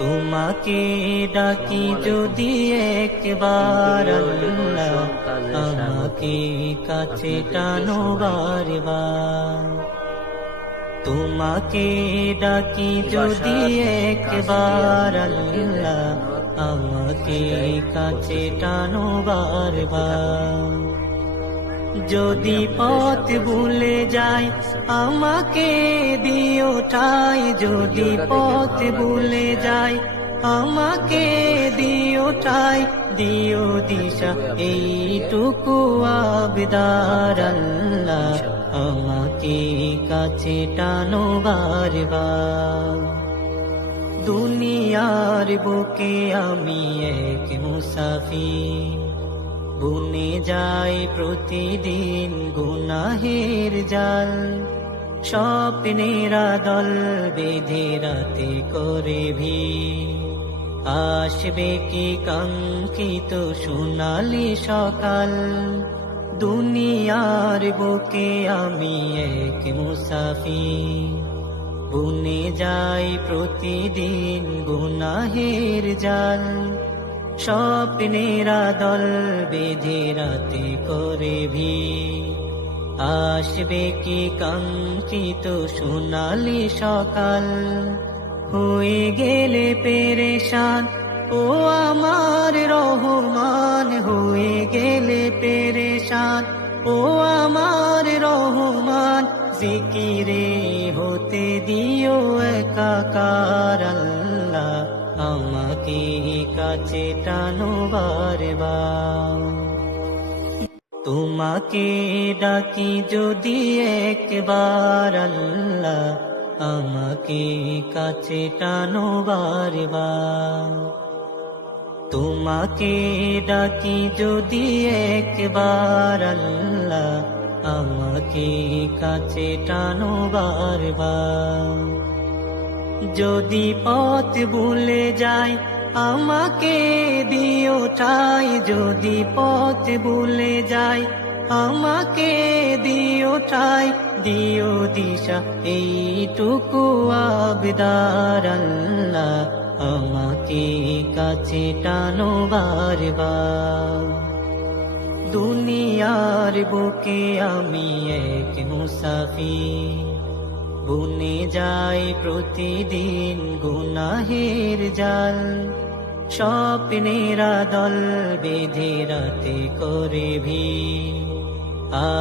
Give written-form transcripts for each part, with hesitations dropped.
তোমাকে ডাকি যদি একবার আল্লাহ, আমাকে কাছে টানো বারবার। তোমাকে ডাকি যদি একবার আল্লাহ, আমাকে কাছে টানো বারবার। যদি পথ ভুলে যাই আমাকে দিও ঠাই, যদি পথ ভুলে যাই আমাকে দিও ঠাই, দিও দিশা এইটুকু আবদার আল্লাহ, আমাকে কাছে টানো বারবার। দুনিয়ার বুকে আমি এক মুসাফির, বুনে যায় প্রতিদিন গুনাহের জাল। স্বপ্নেরা দল বেঁধে রাতে করে ভিড়, আসবে কি কাঙ্ক্ষিত সোনালি সকাল। দুনিয়ার বুকে আমি এক মুসাফির, বুনে যায় প্রতিদিন গুনাহের জাল। স্বপ্নেরা দল বেঁধে রাতে করে ভিড়, আসবে কি কাঙ্ক্ষিত সোনালি সকাল। হয়ে গেলে পেরেশান ও আমার রহমান, হয়ে গেলে পেরেশান ও আমার রহমান। জিকিরে হতে দিও একাকার আল্লাহ, আমাকে কাছে টানো বারবার। তোমাকে ডাকি যদি একবার আল্লাহ, আমাকে কাছে টানো বারবার। তোমাকে ডাকি যদি একবার আল্লাহ, আমাকে কাছে টানো বারবার। যদি পথ ভুলে যাই আমাকে দিও ঠাই, যদি পথ ভুলে যাই আমাকে দিও ঠাই, দিও দিশা এইটুকু আবদার আল্লাহ, আমাকে কাছে টানো বারবার। দুনিয়ার বুকে আমি এক মুসাফির, বুনে যায় প্রতিদিন গুনাহের জাল। স্বপ্নেরা দল বেঁধে রাতে করে ভিড়,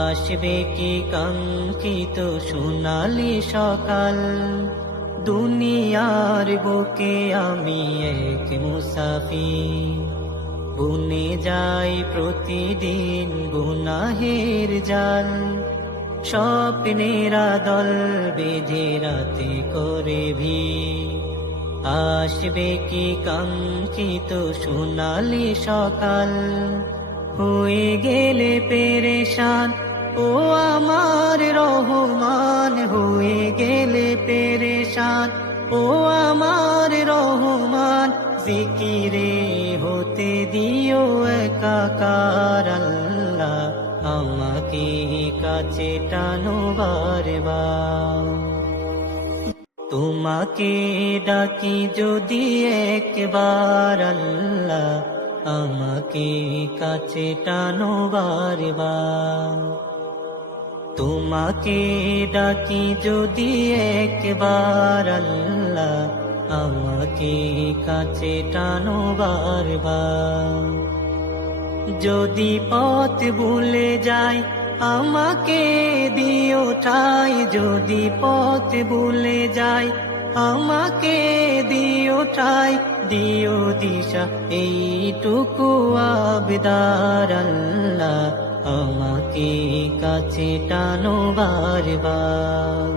আসবে কি কাঙ্ক্ষিত সোনালি সকাল। দুনিয়ার বুকে আমি এক মুসাফির, বুনে যায় প্রতিদিন গুনাহের জাল। স্বপ্নেরা দল বেঁধে রাতে করে ভিড়, আসবে কি কাঙ্ক্ষিত সোনালি সকাল। হয়ে গেলে পেরেশান ও আমার রহমান, হয়ে গেলে পেরেশান ও আমার রহমান। জিকিরে হতে দিও একাকার আল্লাহ, আমাকে কাছে টানো বারবার। তোমাকে ডাকি যদি একবার আল্লাহ, আমাকে কাছে টানো বারবার। তোমাকে ডাকি যদি একবার আল্লাহ, আমাকে কাছে টানো বারবার। যদি পথ ভুলে যাই আমাকে দিও ঠাই, যদি পথ ভুলে যাই আমাকে দিও ঠাই, দিও দিশা এইটুকু আবদার আল্লাহ, আমাকে কাছে টানো বারবার।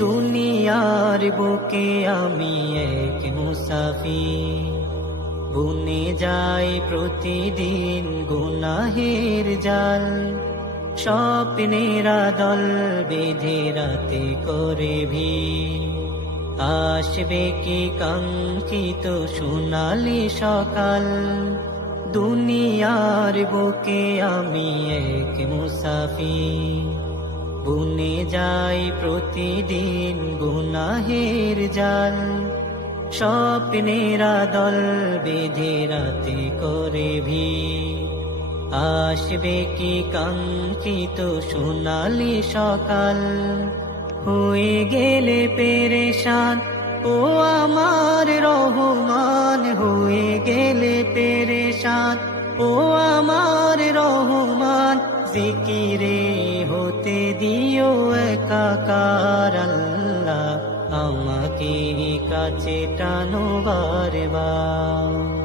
দুনিয়ার বুকে আমি এক মুসাফির, বুনে যায় প্রতিদিন গুনাহের জাল। স্বপ্নেরা দল বেঁধে রাতে করে ভিড়, আসবে কি কাঙ্ক্ষিত সোনালি সকাল। দুনিয়ার বুকে আমি এক মুসাফির, বুনে যায় প্রতিদিন গুনাহের জাল। স্বপ্নেরা দল বেঁধে রাতে করে ভিড় আসবে কি কাঙ্ক্ষিত সোনালি সকাল হয়ে গেলে পেরেশান ও আমার রহমান হয়ে গেলে পেরেশান ও আমার রহমান জিকিরে হতে দিও একাকার আল্লাহ আমাকে কাছে টানো বারবার